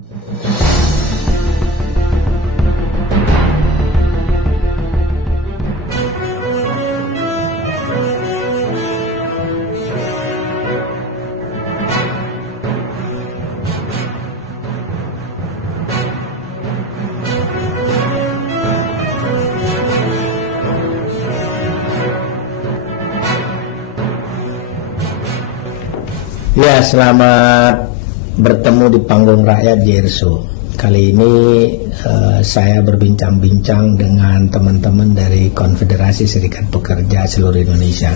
Ya, selamat bertemu di panggung rakyat JRSU. Kali ini saya berbincang-bincang dengan teman-teman dari Konfederasi Serikat Pekerja seluruh Indonesia.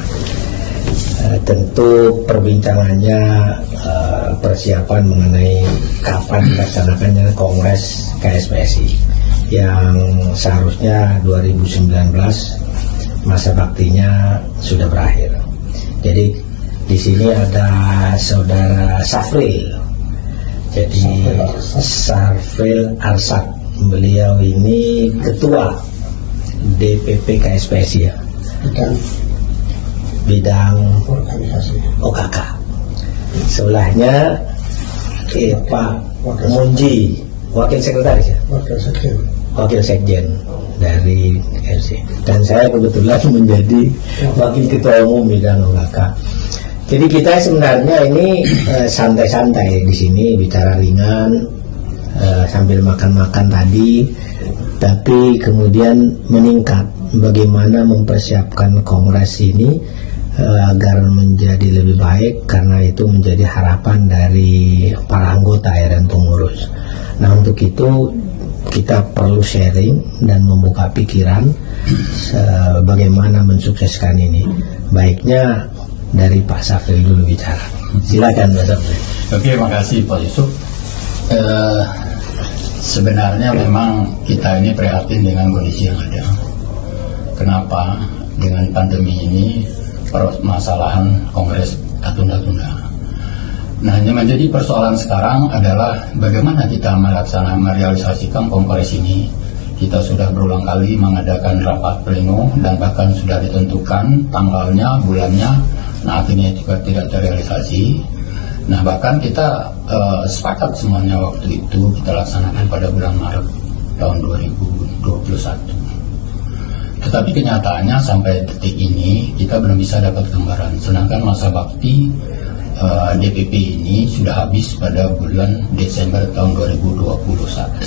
Tentu perbincangannya persiapan mengenai kapan dilaksanakannya Kongres KSPSI yang seharusnya 2019 masa baktinya sudah berakhir. Jadi di sini ada saudara Safril. Jadi Safril Arsyad, beliau ini ketua DPP KSPSI ya. Bidang organisasi OKK. Sebelahnya Pak Munji, wakil sekretaris ya. Wakil sekjen dari KSPSI. Dan saya kebetulan menjadi wakil ketua umum bidang OKK. Jadi kita sebenarnya ini santai-santai di sini, bicara ringan sambil makan-makan tadi, tapi kemudian meningkat bagaimana mempersiapkan kongres ini agar menjadi lebih baik, karena itu menjadi harapan dari para anggota dan pengurus. Nah, untuk itu kita perlu sharing dan membuka pikiran bagaimana mensukseskan ini. Baiknya dari Pak Safril dulu bicara. Silakan Pak Safril. Oke, makasih Pak Yusuf. Sebenarnya memang kita ini prihatin dengan kondisi yang ada. Kenapa? Dengan pandemi ini permasalahan Kongres tertunda-tunda. Nah, yang menjadi persoalan sekarang adalah bagaimana kita merealisasikan Kongres ini. Kita sudah berulang kali mengadakan rapat pleno dan bahkan sudah ditentukan tanggalnya, bulannya. Nah, akhirnya juga tidak terrealisasi. Nah, bahkan kita sepakat semuanya waktu itu kita laksanakan pada bulan Maret tahun 2021. Tetapi kenyataannya sampai detik ini kita belum bisa dapat gambaran. Sedangkan masa bakti DPP ini sudah habis pada bulan Desember tahun 2019.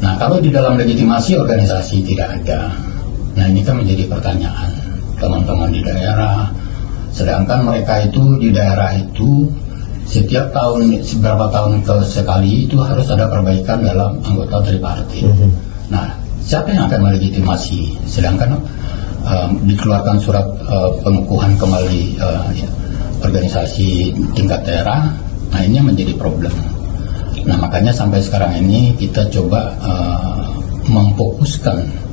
Nah, kalau di dalam legitimasi organisasi tidak ada, nah ini kan menjadi pertanyaan teman-teman di daerah. Sedangkan mereka itu di daerah itu setiap tahun, beberapa tahun sekali itu harus ada perbaikan dalam anggota dari partai. Nah, siapa yang akan melegitimasi? Sedangkan dikeluarkan surat pengukuhan kembali organisasi tingkat daerah. Nah, ini yang menjadi problem. Nah, makanya sampai sekarang ini kita coba memfokuskan.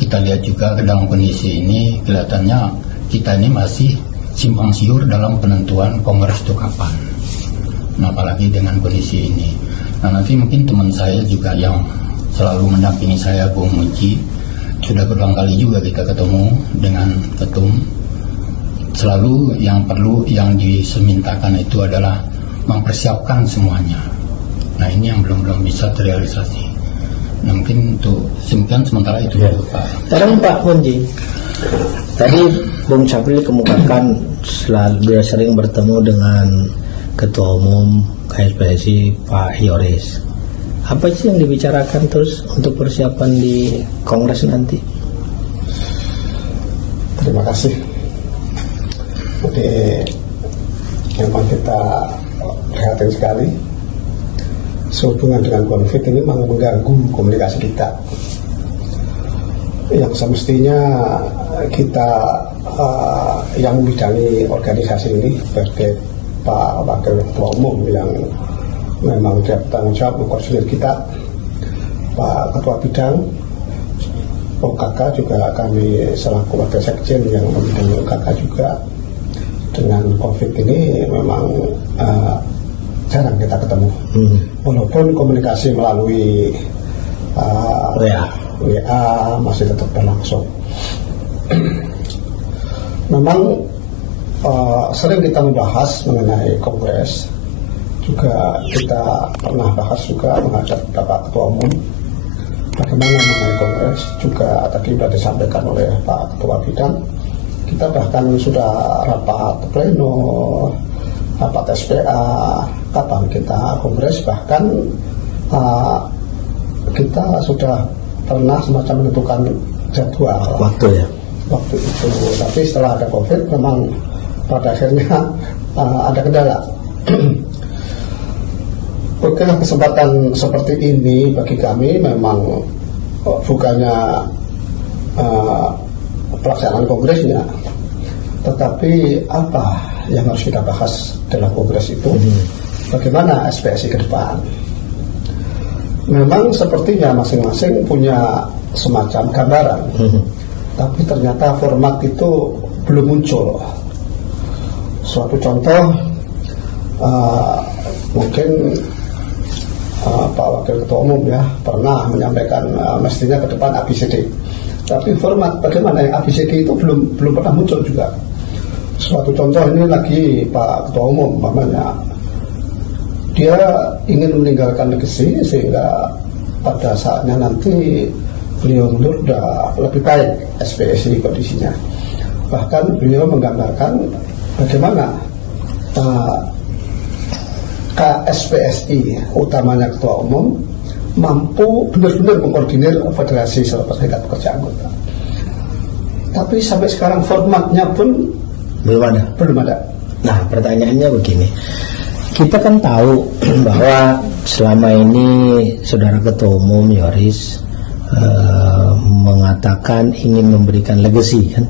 Kita lihat juga ke dalam kondisi ini kelihatannya kita ini masih simpang siur dalam penentuan kongres itu kapan. Nah, apalagi dengan kondisi ini. Nah, nanti mungkin teman saya juga yang selalu mendampingi saya, Bung Munji, sudah berulang kali juga kita ketemu dengan ketum. Selalu yang perlu yang disemintakan itu adalah mempersiapkan semuanya. Nah, ini yang belum bisa terrealisasi. Nah, mungkin untuk sementara itu ya. Sekarang Pak Munji, tadi Bung Safril kemukakan dia sering bertemu dengan Ketua Umum KSPSI Pak Yoris. Apa sih yang dibicarakan terus untuk persiapan di Kongres nanti? Terima kasih. Oke, memang kita prihatin sekali. Sehubungan dengan konflik ini memang mengganggu komunikasi kita. Yang semestinya kita yang membidangi organisasi ini sebagai Pak Wakil Ketua Umum yang memang dia bertanggung jawab mengkoordinir kita, Pak Ketua Bidang OKK juga kami selaku Wakil Sekjen yang membidangi OKK juga. Dengan konflik ini memang jarang kita ketemu, walaupun komunikasi melalui WA masih tetap berlangsung. Memang sering kita membahas mengenai kongres, juga kita pernah bahas juga menghadap Bapak Ketua Umum bagaimana mengenai kongres, juga tadi sudah disampaikan oleh Pak Ketua Bidang. Kita bahkan sudah rapat pleno, rapat SPA, kapan kita kongres, bahkan kita sudah pernah semacam menentukan jadwal Waktu itu. Tapi setelah ada COVID memang pada akhirnya ada kendala. Oke, kesempatan seperti ini bagi kami memang bukannya pelaksanaan kongresnya, tetapi apa yang harus kita bahas dalam kongres itu, bagaimana SPSI ke depan. Memang sepertinya masing-masing punya semacam gambaran, tapi ternyata format itu belum muncul. Suatu contoh, mungkin Pak Wakil Ketua Umum ya pernah menyampaikan mestinya ke depan ABCD, tapi format bagaimana yang ABCD itu belum pernah muncul juga. Suatu contoh ini lagi Pak Ketua Umum namanya, dia ingin meninggalkan legacy sehingga pada saatnya nanti beliau menurut sudah lebih baik SPSI kondisinya. Bahkan beliau menggambarkan bagaimana KSPSI utamanya Ketua Umum mampu benar-benar mengkoordinir Federasi Serikat Pekerja Anggota. Tapi sampai sekarang formatnya pun belum ada. Nah, pertanyaannya begini, kita kan tahu bahwa selama ini Saudara Ketua Umum Yoris mengatakan ingin memberikan legacy kan,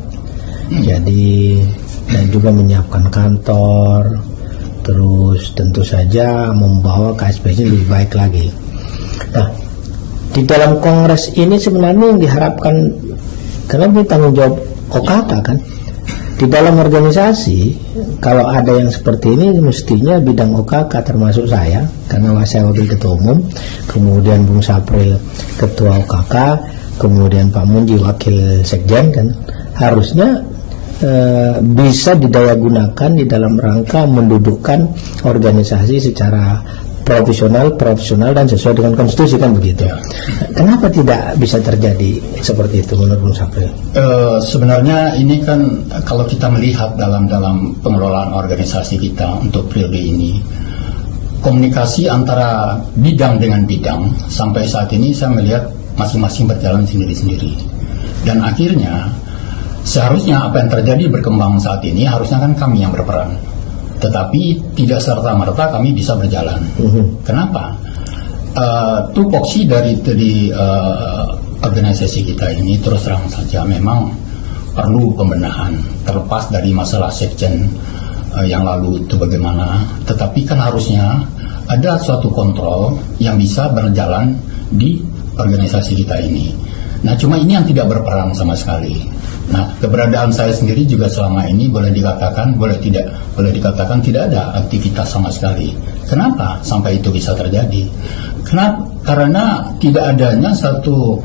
jadi dan juga menyiapkan kantor, terus tentu saja membawa KSPSI lebih baik lagi. Nah, di dalam kongres ini sebenarnya yang diharapkan, karena ini tanggung jawab OKK kan, di dalam organisasi kalau ada yang seperti ini mestinya bidang OKK termasuk saya, karena saya wakil ketua umum, kemudian Bung Sapril ketua OKK, kemudian Pak Munji wakil sekjen kan, harusnya bisa didayagunakan di dalam rangka mendudukkan organisasi secara profesional dan sesuai dengan konstitusi kan begitu. Kenapa tidak bisa terjadi seperti itu menurut Bung Sapril? Sebenarnya ini kan kalau kita melihat dalam pengelolaan organisasi kita untuk periode ini, komunikasi antara bidang dengan bidang sampai saat ini saya melihat masing-masing berjalan sendiri-sendiri, dan akhirnya seharusnya apa yang terjadi berkembang saat ini harusnya kan kami yang berperan, tetapi tidak serta-merta kami bisa berjalan. Kenapa? Tupoksi dari organisasi kita ini terus terang saja memang perlu pembenahan, terlepas dari masalah sekjen yang lalu itu bagaimana, tetapi kan harusnya ada suatu kontrol yang bisa berjalan di organisasi kita ini. Nah, cuma ini yang tidak berperan sama sekali. Nah, keberadaan saya sendiri juga selama ini boleh dikatakan tidak ada aktivitas sama sekali. Kenapa sampai itu bisa terjadi? Karena tidak adanya satu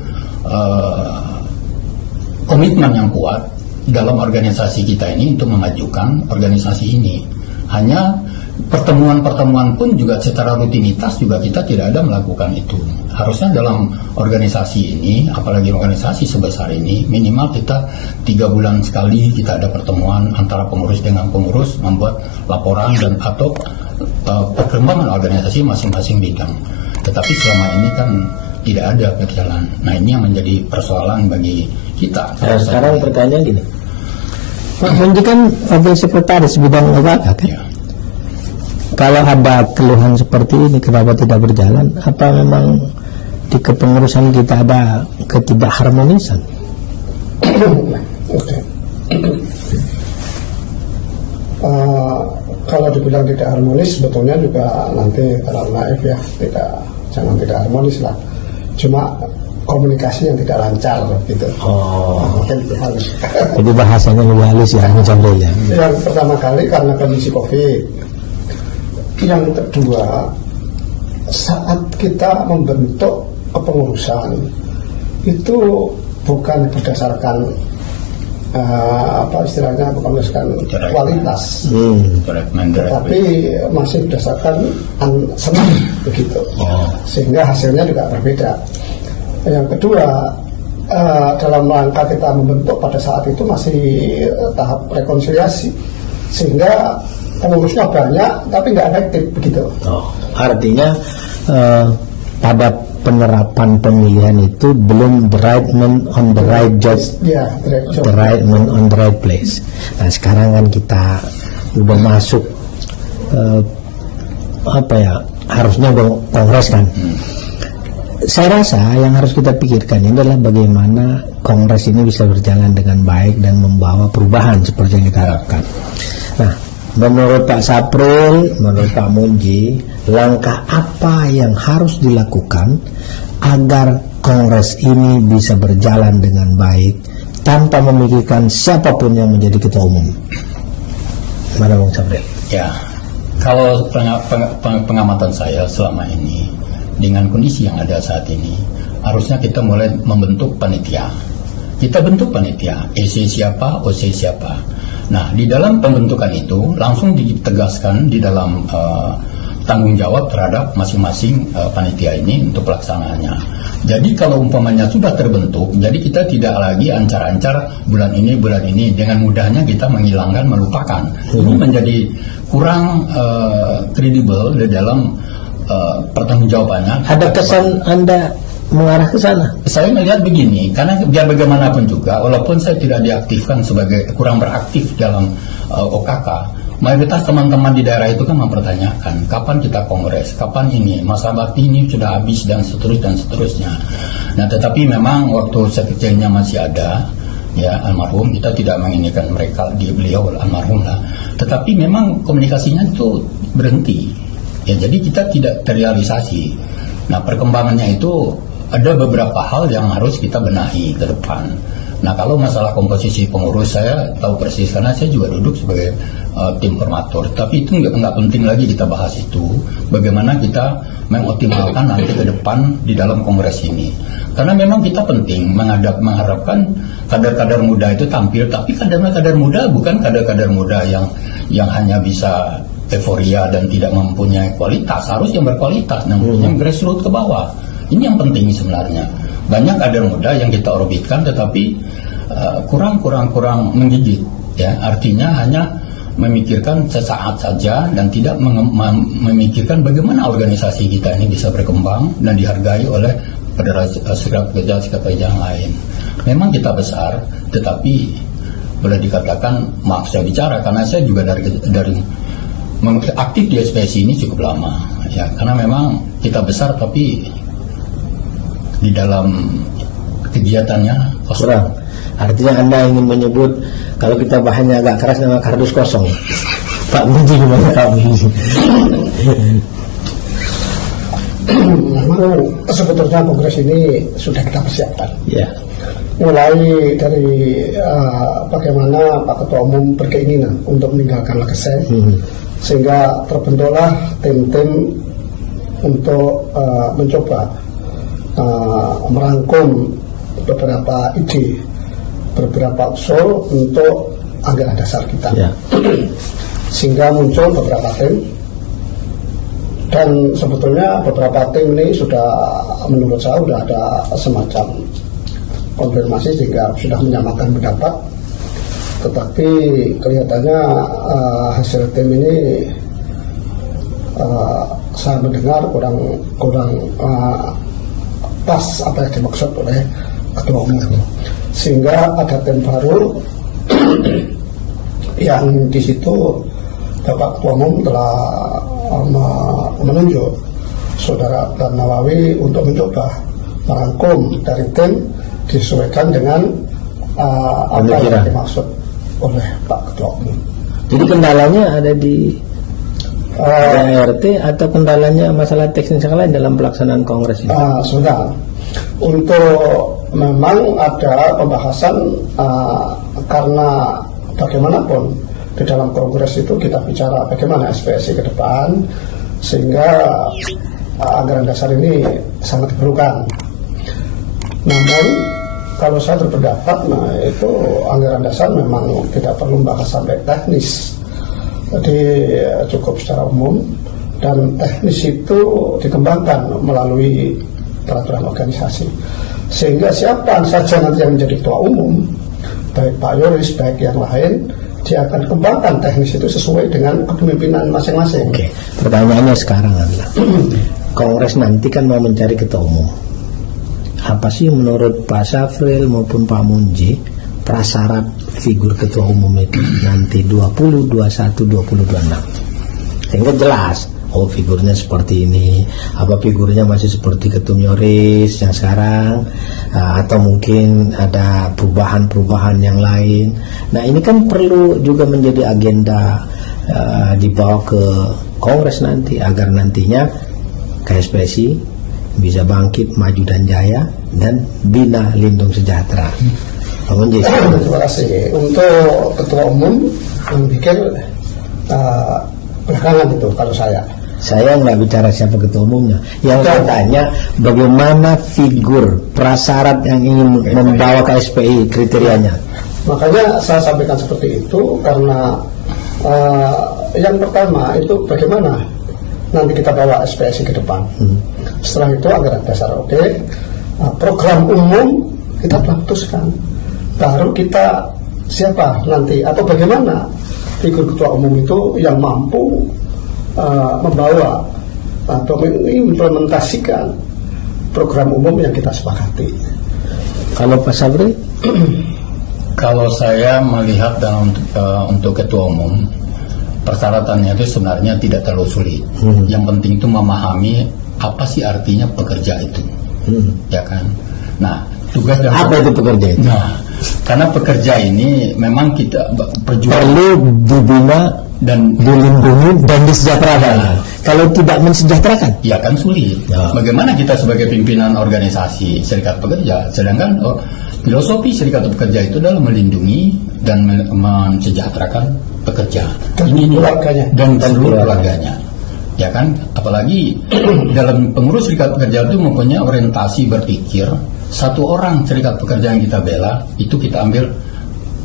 komitmen yang kuat dalam organisasi kita ini untuk memajukan organisasi ini. Hanya pertemuan-pertemuan pun juga secara rutinitas juga kita tidak ada melakukan itu. Harusnya dalam organisasi ini, apalagi organisasi sebesar ini, minimal kita 3 bulan sekali kita ada pertemuan antara pengurus dengan pengurus, membuat laporan dan atau perkembangan organisasi masing-masing bidang. Tetapi selama ini kan tidak ada berjalan. Nah, ini yang menjadi persoalan bagi kita. Nah, sekarang pertanyaan gini, Pak Munji kan wakil sekretaris bidang OKK kan? Ya. Kalau ada keluhan seperti ini, kenapa tidak berjalan? Apa memang di kepengurusan kita ada ketidakharmonisan? Oke. Kalau dibilang tidak harmonis, sebetulnya juga nanti kalau naif ya, jangan tidak harmonis lah. Cuma komunikasi yang tidak lancar gitu. Mungkin itu halus. Jadi bahasanya lebih halus ya, mencapai ya. Yang pertama kali karena kondisi COVID. Yang kedua, saat kita membentuk kepengurusan itu bukan berdasarkan apa istilahnya berkondisikan kualitas, tapi masih berdasarkan senang begitu, sehingga hasilnya juga berbeda. Yang kedua, dalam rangka kita membentuk pada saat itu masih tahap rekonsiliasi, sehingga pengurusnya banyak tapi nggak efektif begitu. Artinya pada penerapan pemilihan itu belum the right man on the right job, the right man on the right place. Nah sekarang kan kita udah masuk harusnya kongres kan. Saya rasa yang harus kita pikirkan ini adalah bagaimana kongres ini bisa berjalan dengan baik dan membawa perubahan seperti yang kita harapkan. Nah, menurut Pak Saprul, menurut Pak Munji, langkah apa yang harus dilakukan agar kongres ini bisa berjalan dengan baik tanpa memikirkan siapapun yang menjadi ketua umum? Mana Bang Saprul? Ya, kalau pengamatan saya selama ini, dengan kondisi yang ada saat ini, harusnya kita mulai membentuk panitia. Kita bentuk panitia, EC siapa, OC siapa. Nah, di dalam pembentukan itu langsung ditegaskan di dalam tanggung jawab terhadap masing-masing panitia ini untuk pelaksanaannya. Jadi kalau umpamanya sudah terbentuk, jadi kita tidak lagi ancar-ancar bulan ini dengan mudahnya kita menghilangkan, melupakan. Ini menjadi kurang kredibel di dalam pertanggungjawabannya. Ada kesan Anda mengarah ke sana? Saya melihat begini, karena biar bagaimanapun juga, walaupun saya tidak diaktifkan sebagai kurang beraktif dalam OKK, mayoritas teman-teman di daerah itu kan mempertanyakan kapan kita kongres, kapan ini, masa bakti ini sudah habis dan seterusnya. Nah, tetapi memang waktu sekjennya masih ada, ya almarhum, kita tidak menginginkan mereka beliau almarhum lah, tetapi memang komunikasinya itu berhenti. Ya, jadi kita tidak terrealisasi. Nah, perkembangannya itu ada beberapa hal yang harus kita benahi ke depan. Nah, kalau masalah komposisi pengurus, saya tahu persis karena saya juga duduk sebagai tim formatur. Tapi itu nggak penting lagi kita bahas itu. Bagaimana kita mengoptimalkan nanti ke depan di dalam kongres ini. Karena memang kita penting mengharapkan kader-kader muda itu tampil. Tapi kader-kader muda bukan kader-kader muda yang hanya bisa euforia dan tidak mempunyai kualitas, harus yang berkualitas, yang grassroots ke bawah. Ini yang penting sebenarnya. Banyak kader muda yang kita orbitkan tetapi kurang menggigit, ya. Artinya hanya memikirkan sesaat saja dan tidak memikirkan bagaimana organisasi kita ini bisa berkembang dan dihargai oleh sikap kerja yang lain. Memang kita besar, tetapi boleh dikatakan, maaf saya bicara karena saya juga dari aktif di SPSI ini cukup lama, ya, karena memang kita besar tapi di dalam kegiatannya kurang. Artinya Anda ingin menyebut kalau kita bahannya agak keras dengan kardus kosong. Pak Munji gimana kami? Memang sebetulnya kongres ini sudah kita persiapkan. Ya. Mulai dari bagaimana Pak Ketua Umum berkeinginan untuk meninggalkan legacy, sehingga terbentuklah tim-tim untuk mencoba merangkum beberapa ide, beberapa usul untuk anggaran dasar kita, sehingga muncul beberapa tim. Dan sebetulnya beberapa tim ini sudah, menurut saya sudah ada semacam konfirmasi sehingga sudah menyamakan pendapat. Tetapi kelihatannya hasil tim ini saya mendengar kurang pas apa yang dimaksud oleh Ketua Umum, sehingga ada tim baru yang di situ Bapak Ketua Umum telah menunjuk Saudara Nawawi untuk mencoba merangkum dari tim disesuaikan dengan apa yang dimaksud oleh Pak Ketua Umum. Jadi kendalanya ada di ART atau kendalanya masalah teknis yang lain dalam pelaksanaan kongres ini? Sudah. Untuk memang ada pembahasan karena bagaimanapun di dalam kongres itu kita bicara bagaimana SPSI ke depan, sehingga anggaran dasar ini sangat diperlukan. Namun Kalau saya berpendapat, nah itu anggaran dasar memang tidak perlu bahas sampai teknis. Jadi cukup secara umum, dan teknis itu dikembangkan melalui peraturan organisasi. Sehingga siapa saja nanti yang menjadi ketua umum, baik Pak Yoris, baik yang lain, dia akan kembangkan teknis itu sesuai dengan kepemimpinan masing-masing. Oke, pertanyaannya sekarang adalah Kongres nanti kan mau mencari ketua umum. Apa sih menurut Pak Syafril maupun Pak Munji prasyarat figur ketua umum itu nanti 20, 21, 20, 26? Sehingga jelas, oh figurnya seperti ini, apa figurnya masih seperti Ketum Yoris yang sekarang, atau mungkin ada perubahan-perubahan yang lain. Nah ini kan perlu juga menjadi agenda dibawa ke Kongres nanti, agar nantinya KSPSI bisa bangkit, maju dan jaya, dan bina lindung sejahtera. Terima kasih. Untuk ketua umum, yang pikir belakangan itu kalau saya nggak bicara siapa ketua umumnya. Yang saya tanya, bagaimana figur prasyarat yang ingin membawa KSPI kriterianya? Makanya saya sampaikan seperti itu karena yang pertama itu bagaimana nanti kita bawa SPSI ke depan. Setelah itu anggaran dasar oke, program umum kita telah putuskan. Baru kita siapa nanti atau bagaimana figur ketua umum itu yang mampu membawa atau mengimplementasikan program umum yang kita sepakati. Kalau Pak Sabri? Kalau saya melihat untuk ketua umum, persyaratannya itu sebenarnya tidak terlalu sulit. Yang penting itu memahami apa sih artinya pekerja itu, ya kan? Nah, tugas dan apa itu pekerja itu? Nah, karena pekerja ini memang kita perlu dibina dan dilindungi dan disejahterakan. Nah, kalau tidak mensejahterakan, ya kan sulit. Ya. Bagaimana kita sebagai pimpinan organisasi serikat pekerja, sedangkan filosofi serikat pekerja itu adalah melindungi dan mensejahterakan pekerja dan keluarganya dan seluruh keluarganya, ya kan? Apalagi dalam pengurus serikat pekerja itu mempunyai orientasi berpikir, satu orang serikat pekerja yang kita bela itu kita ambil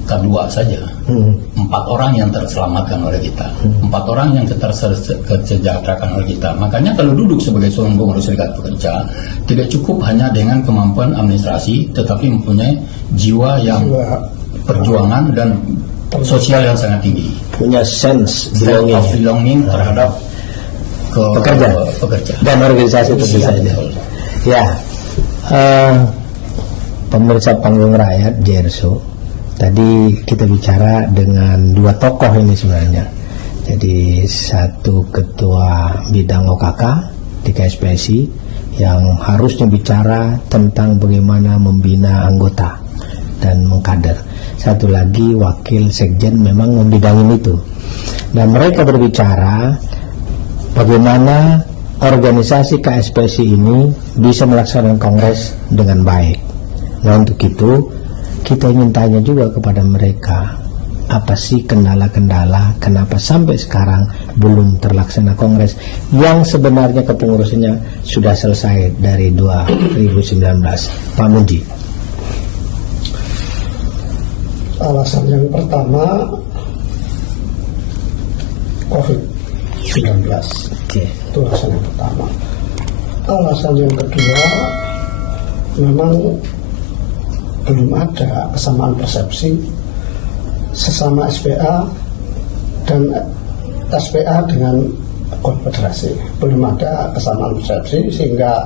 K2 saja, 4 orang yang terselamatkan oleh kita, 4 orang yang tersejahterakan oleh kita. Makanya kalau duduk sebagai seorang pengurus serikat pekerja, tidak cukup hanya dengan kemampuan administrasi, tetapi mempunyai jiwa yang perjuangan dan sosial yang sangat tinggi, punya sense of belonging terhadap pekerja dan organisasi itu saja. Ya, pemirsa Panggung Rakyat Jerso, tadi kita bicara dengan dua tokoh ini sebenarnya. Jadi satu ketua bidang OKK di KSPSI yang harusnya bicara tentang bagaimana membina anggota dan mengkader. Satu lagi wakil sekjen memang membidangin itu. Dan mereka berbicara bagaimana organisasi KSPSI ini bisa melaksanakan kongres dengan baik. Nah untuk itu kita ingin tanya juga kepada mereka, apa sih kendala-kendala kenapa sampai sekarang belum terlaksana kongres yang sebenarnya kepengurusannya sudah selesai dari 2019. Pak Munji. Alasan yang pertama COVID-19. Itu alasan yang pertama. Alasan yang kedua, memang belum ada kesamaan persepsi sesama SPA dan SPA dengan konfederasi. Belum ada kesamaan persepsi sehingga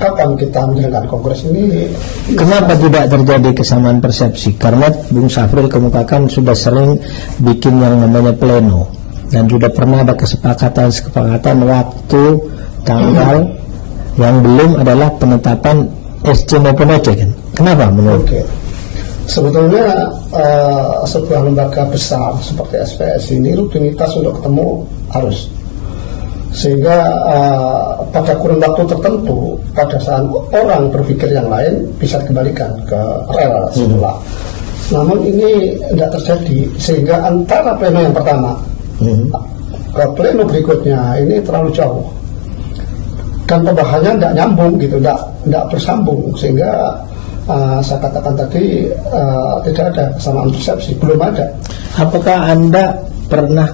kapan kita menjalankan kongres ini. Kenapa tidak terjadi kesamaan persepsi? Karena Bung Syafril kemukakan sudah sering bikin yang namanya pleno dan sudah pernah ada kesepakatan waktu, tanggal yang belum adalah penetapan SC maupun OC kan? Kenapa menurut? Sebetulnya sebuah lembaga besar seperti SPS ini rutinitas untuk ketemu harus. Sehingga pada kurun waktu tertentu, pada saat orang berpikir yang lain bisa dikembalikan ke rel semula. Namun ini tidak terjadi, sehingga antara pleno yang pertama ke pleno berikutnya ini terlalu jauh. dan pembahasannya tidak nyambung gitu, tidak bersambung, sehingga saya katakan tadi tidak ada kesamaan persepsi, belum ada. Apakah Anda pernah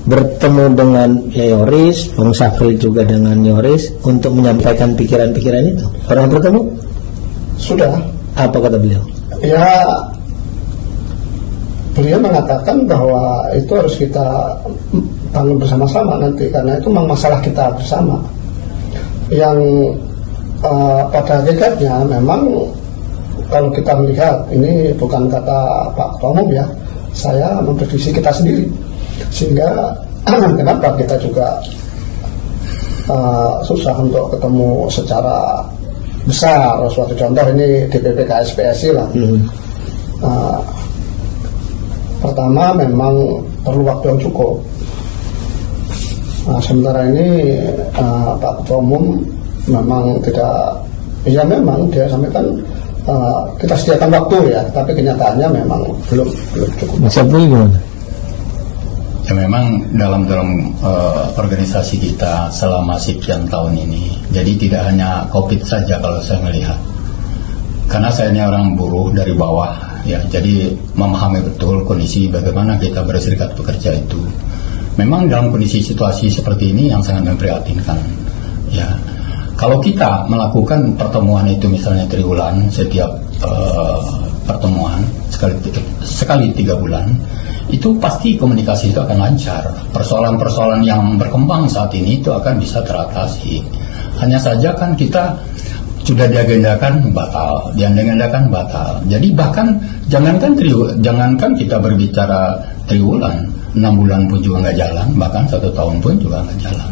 bertemu dengan Yoris, Bung Safri juga dengan Yoris untuk menyampaikan pikiran-pikiran itu? Pernah bertemu? Sudah. Apa kata beliau? Ya, beliau mengatakan bahwa itu harus kita tanggung bersama-sama nanti, karena itu memang masalah kita bersama. Yang pada hakikatnya memang kalau kita melihat, ini bukan kata Pak Ketua Umum ya, saya memprediksi kita sendiri, sehingga kenapa kita juga susah untuk ketemu secara besar. Suatu contoh ini DPP KSPSI lah. Pertama memang perlu waktu yang cukup. Sementara ini Pak Ketua Umum memang tidak, ya memang dia sampaikan kita sediakan waktu ya, tapi kenyataannya memang belum cukup. Mas Abdul gimana? Ya memang dalam organisasi kita selama sekian tahun ini, jadi tidak hanya COVID saja kalau saya melihat, karena saya ini orang buruh dari bawah ya, jadi memahami betul kondisi bagaimana kita berserikat pekerja itu. Memang dalam kondisi situasi seperti ini yang sangat memprihatinkan ya. Kalau kita melakukan pertemuan itu misalnya triwulan, setiap pertemuan sekali 3 bulan, itu pasti komunikasi itu akan lancar. Persoalan-persoalan yang berkembang saat ini itu akan bisa teratasi. Hanya saja kan kita sudah diagendakan batal. Jadi bahkan jangankan kita berbicara triwulan, 6 bulan pun juga nggak jalan, bahkan 1 tahun pun juga nggak jalan.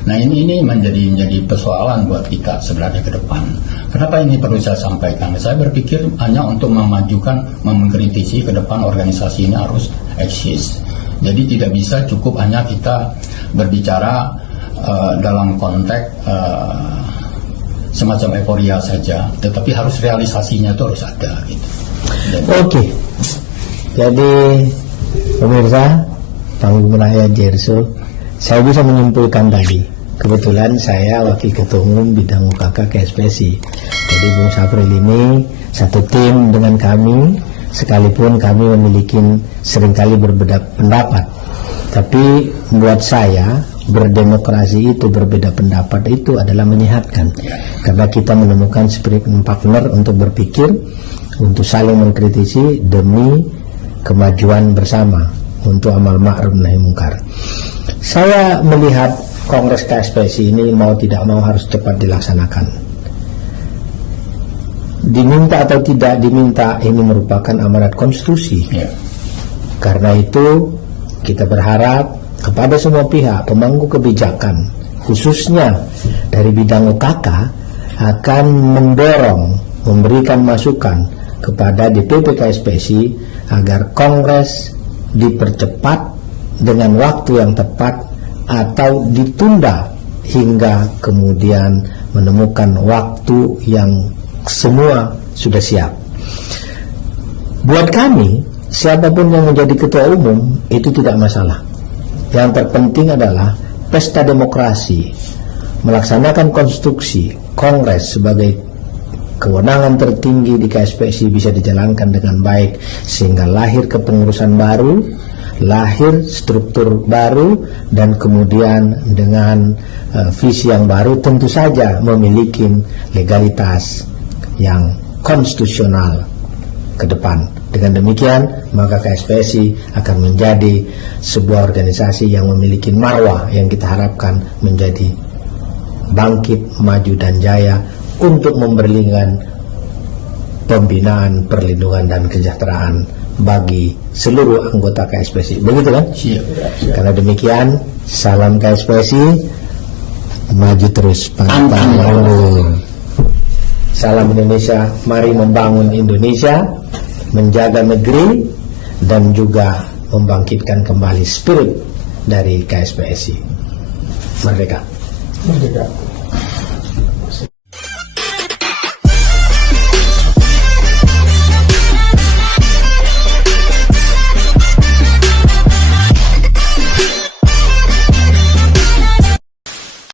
Nah ini menjadi persoalan buat kita sebenarnya ke depan. Kenapa ini perlu saya sampaikan? Saya berpikir hanya untuk mengkritisi ke depan organisasi ini harus eksis. Jadi tidak bisa cukup hanya kita berbicara dalam konteks semacam euforia saja, tetapi harus realisasinya itu harus ada gitu. Oke. Jadi pemirsa Panggung Rakyat Jersu, saya bisa menyimpulkan tadi, kebetulan saya Wakil Ketua Umum Bidang UKK KSPSI. Jadi Bung Safril ini satu tim dengan kami, sekalipun kami memiliki seringkali berbeda pendapat. Tapi buat saya berdemokrasi itu, berbeda pendapat itu adalah menyehatkan, karena kita menemukan spirit partner untuk berpikir, untuk saling mengkritisi demi kemajuan bersama, untuk amal ma'ruf nahi mungkar. Saya melihat Kongres KSPSI ini mau tidak mau harus cepat dilaksanakan. Diminta atau tidak diminta, ini merupakan amanat konstitusi. Karena itu kita berharap kepada semua pihak pemangku kebijakan, khususnya dari bidang UKK, akan mendorong, memberikan masukan kepada DPP KSPSI agar Kongres dipercepat dengan waktu yang tepat atau ditunda hingga kemudian menemukan waktu yang semua sudah siap. Buat kami, siapapun yang menjadi ketua umum itu tidak masalah. Yang terpenting adalah pesta demokrasi, melaksanakan konstruksi Kongres sebagai kewenangan tertinggi di KSPSI bisa dijalankan dengan baik, sehingga lahir kepengurusan baru, lahir struktur baru, dan kemudian dengan visi yang baru tentu saja memiliki legalitas yang konstitusional ke depan. Dengan demikian maka KSPSI akan menjadi sebuah organisasi yang memiliki marwah yang kita harapkan menjadi bangkit, maju dan jaya untuk memberikan pembinaan, perlindungan dan kesejahteraan bagi seluruh anggota KSPSI. Begitu kan? Siap. Karena demikian, salam KSPSI, maju terus pantang mundur. Salam Indonesia, mari membangun Indonesia, menjaga negeri, dan juga membangkitkan kembali spirit dari KSPSI. Merdeka. Merdeka.